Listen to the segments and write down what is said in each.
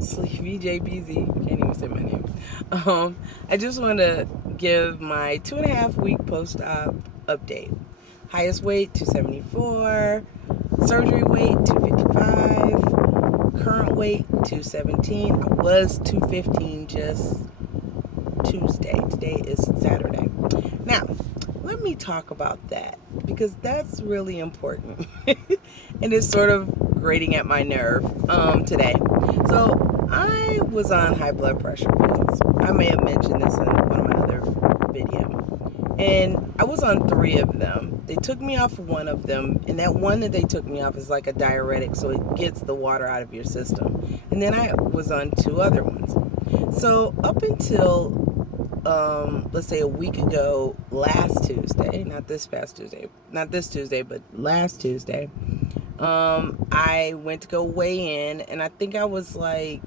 Sleepy JBZ. Can't even say my name. I just want to give my 2.5 week post-op update. Highest weight 274, surgery weight 255, current weight 217. I was 215 just Tuesday. Today is Saturday. Now, let me talk about that because that's really important. And it's sort of grating at my nerve today. So, I was on high blood pressure pills. I may have mentioned this in one of my other videos. And I was on 3 of them. They took me off one of them, and that one that they took me off is like a diuretic, so it gets the water out of your system. And then I was on 2 other ones. So up until let's say a week ago, last Tuesday, not this Tuesday, but last Tuesday, I went to go weigh in, and I think I was like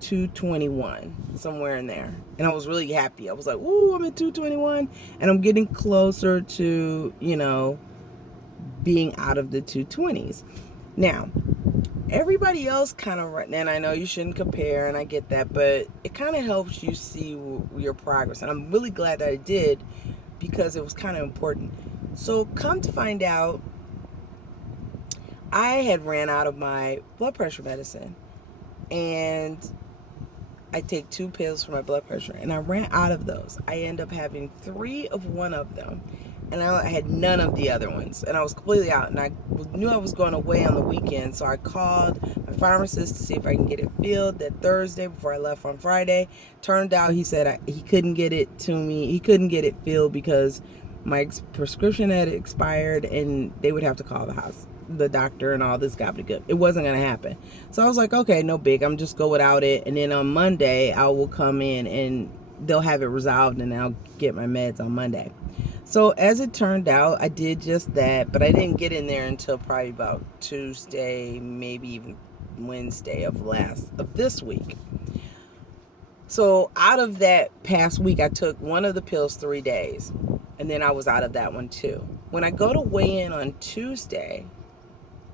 221, somewhere in there. And I was really happy. I was like, ooh, I'm at 221, and I'm getting closer to, being out of the 220s. Now, everybody else kind of, and I know you shouldn't compare, and I get that, but it kind of helps you see your progress. And I'm really glad that I did because it was kind of important. So, come to find out, I had ran out of my blood pressure medicine, and I take 2 pills for my blood pressure, and I ran out of those. I end up having 3 of one of them, and I had none of the other ones, and I was completely out. And I knew I was going away on the weekend, so I called my pharmacist to see if I can get it filled that Thursday before I left on Friday. Turned out he said he couldn't get it to me. He couldn't get it filled because my prescription had expired, and they would have to call the doctor and all this gobbledygook. It wasn't going to happen. So I was like, okay, no big. I'm just go without it. And then on Monday, I will come in and they'll have it resolved, and I'll get my meds on Monday. So as it turned out, I did just that, but I didn't get in there until probably about Tuesday, maybe even Wednesday of this week. So out of that past week, I took one of the pills 3 days, and then I was out of that one too. When I go to weigh in on Tuesday,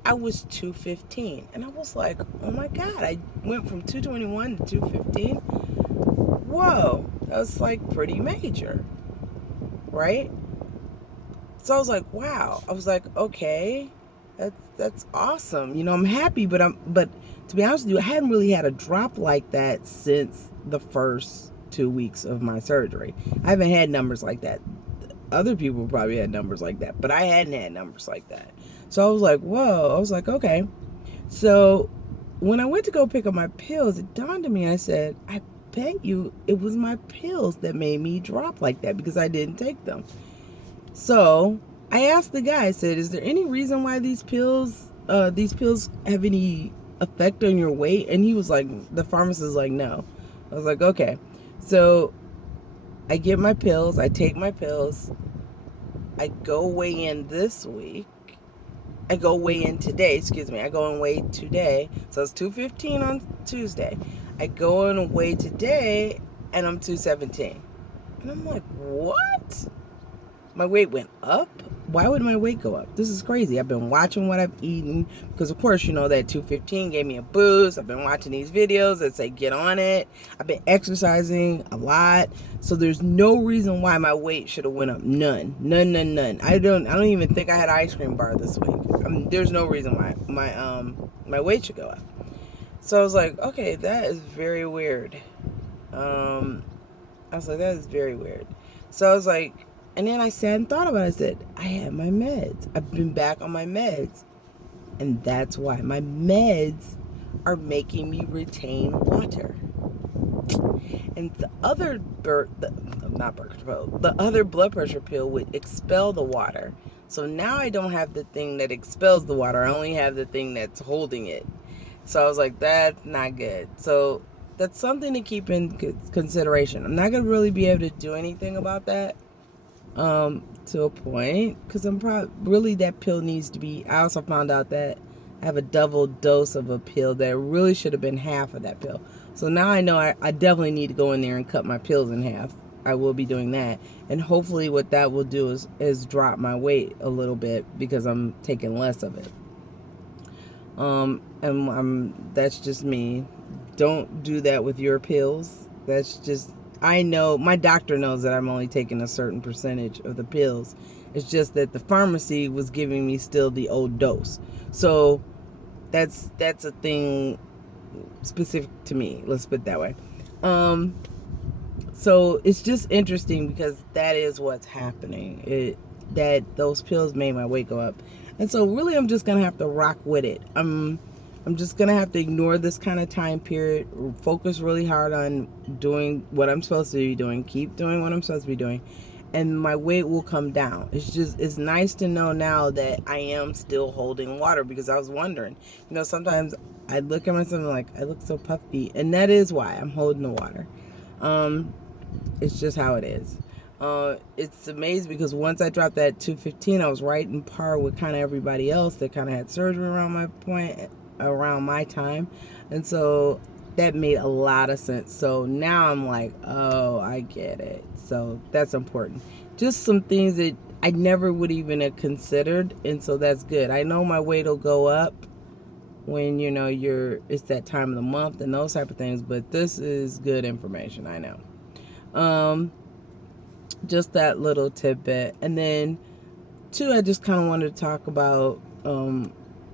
I was 215, and I was like, oh my God, I went from 221 to 215. Whoa, that was like pretty major, right? So I was like, wow. I was like, okay, that's awesome. I'm happy, but to be honest with you, I hadn't really had a drop like that since the first 2 weeks of my surgery. I haven't had numbers like that. Other people probably had numbers like that, but I hadn't had numbers like that. So I was like, whoa. I was like, okay. So when I went to go pick up my pills, it dawned on me. I said, I bet you it was my pills that made me drop like that because I didn't take them. So I asked the guy, I said, is there any reason why these pills have any effect on your weight? And he was like, the pharmacist was like, no. I was like, okay. So I get my pills, I take my pills, I go weigh in this week. I go weigh in today, I go and weigh today. So it's 215 on Tuesday. I go and weigh today, and I'm 217. And I'm like, what? My weight went up? Why would my weight go up? This is crazy. I've been watching what I've eaten because, of course, that 215 gave me a boost. I've been watching these videos that say get on it. I've been exercising a lot. So there's no reason why my weight should have went up. None. I don't even think I had an ice cream bar this week. There's no reason why my weight should go up. So I was like, okay, that is very weird. I was like, that is very weird. So I was like, and then I sat and thought about it. I said, I had my meds. I've been back on my meds. And that's why my meds are making me retain water. And the other the other blood pressure pill would expel the water. So now I don't have the thing that expels the water. I only have the thing that's holding it. So I was like, that's not good. So that's something to keep in consideration. I'm not going to really be able to do anything about that to a point, because I'm probably really, that pill needs to be. I also found out that I have a double dose of a pill that really should have been half of that pill. So now I know I definitely need to go in there and cut my pills in half. I will be doing that, and hopefully what that will do is drop my weight a little bit because I'm taking less of it. And that's just me. Don't do that with your pills. That's just, I know, my doctor knows that I'm only taking a certain percentage of the pills. It's just that the pharmacy was giving me still the old dose. So that's a thing specific to me. Let's put it that way. So it's just interesting because that is what's happening. That those pills made my weight go up, and so really I'm just gonna have to rock with it. I'm just gonna have to ignore this kind of time period. Focus really hard on doing what I'm supposed to be doing. Keep doing what I'm supposed to be doing, and my weight will come down. It's nice to know now that I am still holding water, because I was wondering, sometimes I look at myself and like, I look so puffy, and that is why I'm holding the water. It's just how it is. It's amazing because once I dropped that 215, I was right in par with kind of everybody else that kind of had surgery around my time, and so that made a lot of sense. So now I'm like, oh, I get it. So that's important. Just some things that I never would even have considered, and so that's good. I know my weight will go up when it's that time of the month and those type of things, but this is good information. I know. Just that little tidbit. And then two, I just kind of wanted to talk about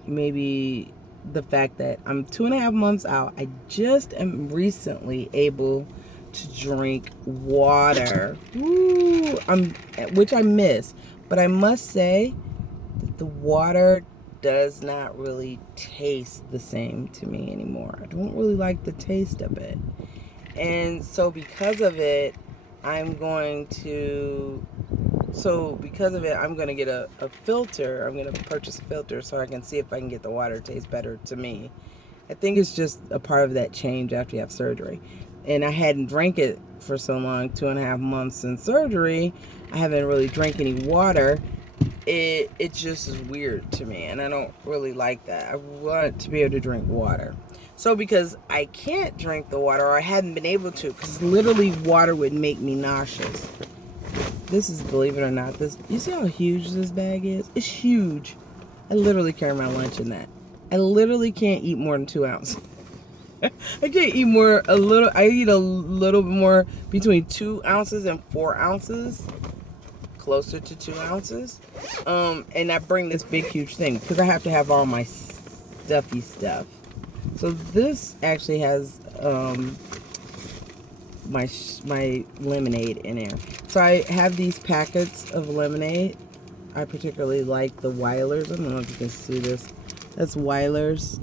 maybe the fact that I'm 2.5 months out. I just am recently able to drink water. Woo! Which I miss, but I must say that the water does not really taste the same to me anymore. I don't really like the taste of it. And so because of it, I'm going to get a filter. I'm going to purchase a filter so I can see if I can get the water to taste better to me. I think it's just a part of that change after you have surgery. And I hadn't drank it for so long, 2.5 months since surgery. I haven't really drank any water. It just is weird to me, and I don't really like that. I want to be able to drink water. So because I can't drink the water, or I hadn't been able to, because literally water would make me nauseous. This is, believe it or not, you see how huge this bag is? It's huge. I literally carry my lunch in that. I literally can't eat more than 2 ounces. I can't eat I eat a little bit more, between 2 ounces and 4 ounces. Closer to 2 ounces. And I bring this big, huge thing because I have to have all my stuffy stuff. So this actually has my lemonade in there. So I have these packets of lemonade. I particularly like the Weiler's. I don't know if you can see this. That's Weiler's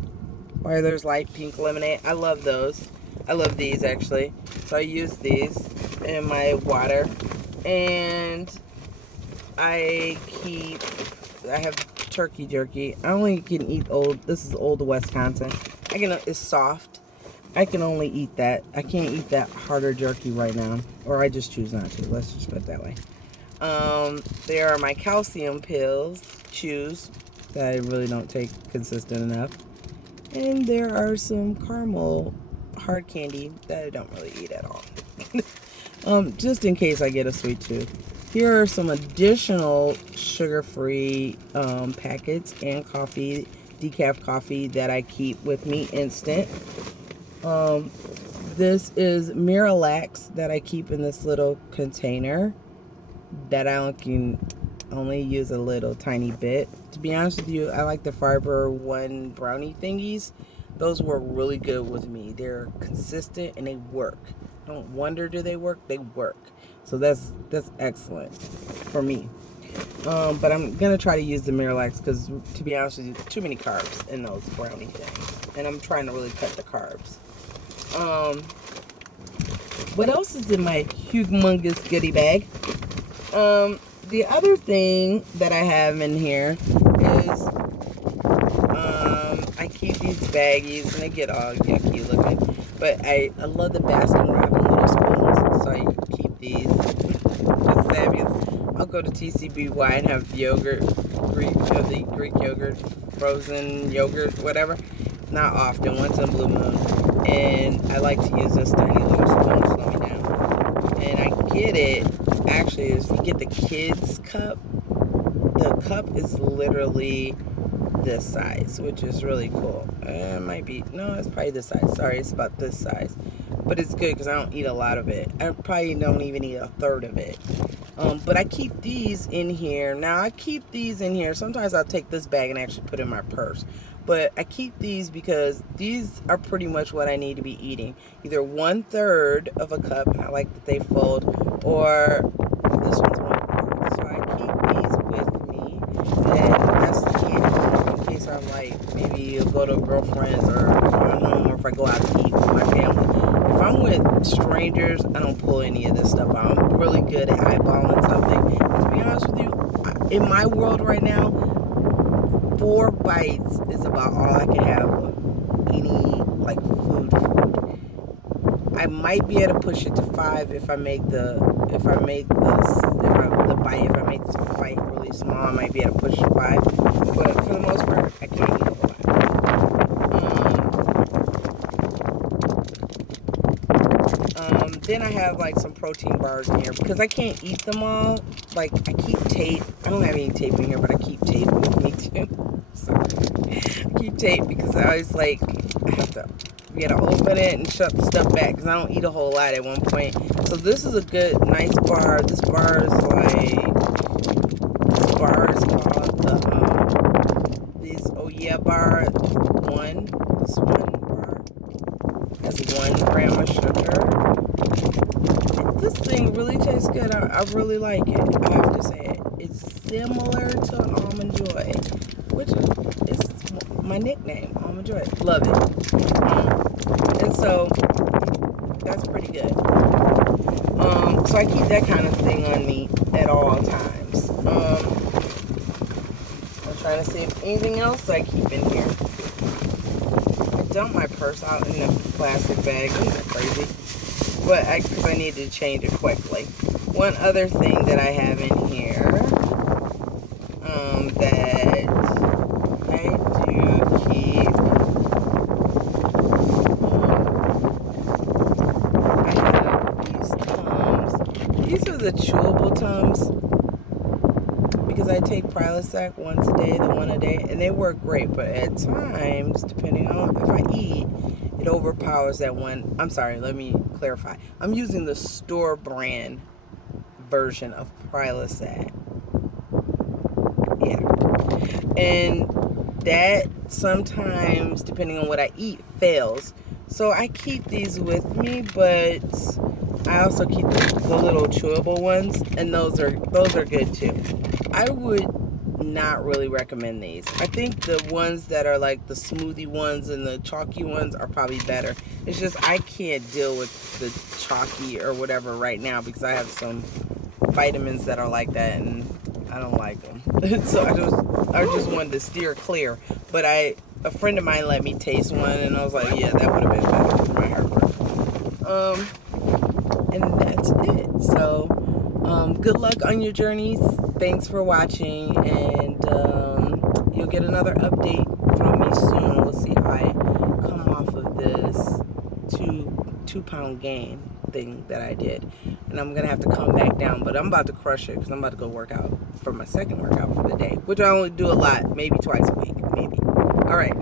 light pink lemonade. I love those. I love these actually. So I use these in my water. And I have turkey jerky. I only can eat this is Old Wisconsin. It's soft. I can only eat that. I can't eat that harder jerky right now, or I just choose not to. Let's just put it that way. There are my calcium pills, chews, that I really don't take consistent enough. And there are some caramel hard candy that I don't really eat at all. Just in case I get a sweet tooth. Here are some additional sugar-free packets and coffee, decaf coffee that I keep with me instant. This is Miralax that I keep in this little container that I can only use a little tiny bit. To be honest with you, I like the Fiber One brownie thingies. Those work really good with me. They're consistent and they work. I don't wonder, do they work? They work. So that's excellent for me. But I'm going to try to use the Miralax because, to be honest with you, too many carbs in those brownie things. And I'm trying to really cut the carbs. What else is in my humongous goodie bag? The other thing that I have in here is I keep these baggies and they get all yucky looking. But I love the Baskin Robbins little spoons, so I keep these. Just fabulous. I'll go to TCBY and have yogurt, the Greek yogurt, frozen yogurt, whatever. Not often, once in a blue moon. And I like to use this tiny little spoon to slow me down. And I get it, actually, if you get the kids cup, the cup is literally this size, which is really cool. It might be, no, it's probably this size. Sorry, it's about this size. But it's good because I don't eat a lot of it. I probably don't even eat a third of it. But I keep these in here. Now, I keep these in here. Sometimes I'll take this bag and actually put it in my purse. But I keep these because these are pretty much what I need to be eating. Either 1/3 of a cup, and I like that they fold, or this one's 1/4. So I keep these with me. And that's the candy in case I'm like, maybe you'll go to a girlfriend's or if I'm at home or if I go out to eat with my family. If I'm with strangers, I don't pull any of this stuff out. I'm really good at eyeballing something. To be honest with you, in my world right now, 4 bites is about all I can have of any like food. I might be able to push it to 5 if I make the bite really small. I might be able to push it to 5, but for the most part, I can't eat a whole lot. Then I have like some protein bars in here because I can't eat them all. Like I keep tape. I don't have any tape in here, but I keep tape with me too. Sorry, I keep tape because I always like I have to. You gotta open it and shut the stuff back because I don't eat a whole lot at one point. So this is a good, nice bar. This bar is called this Oh Yeah bar one. This one bar has 1 gram of sugar. This thing really tastes good. I really like it. I have to say it. It's similar to an Almond Joy, which is my nickname, Almond Joy. Love it. And so that's pretty good. So I keep that kind of thing on me at all times. I'm trying to see if anything else I keep in here. I dumped my purse out in a plastic bag. Isn't that crazy? But because I needed to change it quickly. One other thing that I have in here that I do keep. I have these Tums. These are the chewable Tums because I take Prilosec once a day, the one a day, and they work great. But at times, depending on if I eat, it overpowers that one. I'm sorry, let me clarify. I'm using the store brand version of Prilosec. Yeah. And that sometimes, depending on what I eat, fails. So I keep these with me, but I also keep the little chewable ones, and those are good too. I would not really recommend these. I think the ones that are like the smoothie ones and the chalky ones are probably better. It's just I can't deal with the chalky or whatever right now because I have some vitamins that are like that and I don't like them. So I just wanted to steer clear. But a friend of mine let me taste one and I was like, yeah, that would have been better for my heartburn. And that's it. So good luck on your journeys. Thanks for watching, and you'll get another update from me soon. We'll see how I come off of this two-pound gain thing that I did, and I'm gonna have to come back down, but I'm about to crush it because I'm about to go work out for my second workout for the day, which I only do a lot, maybe twice a week, maybe. All right.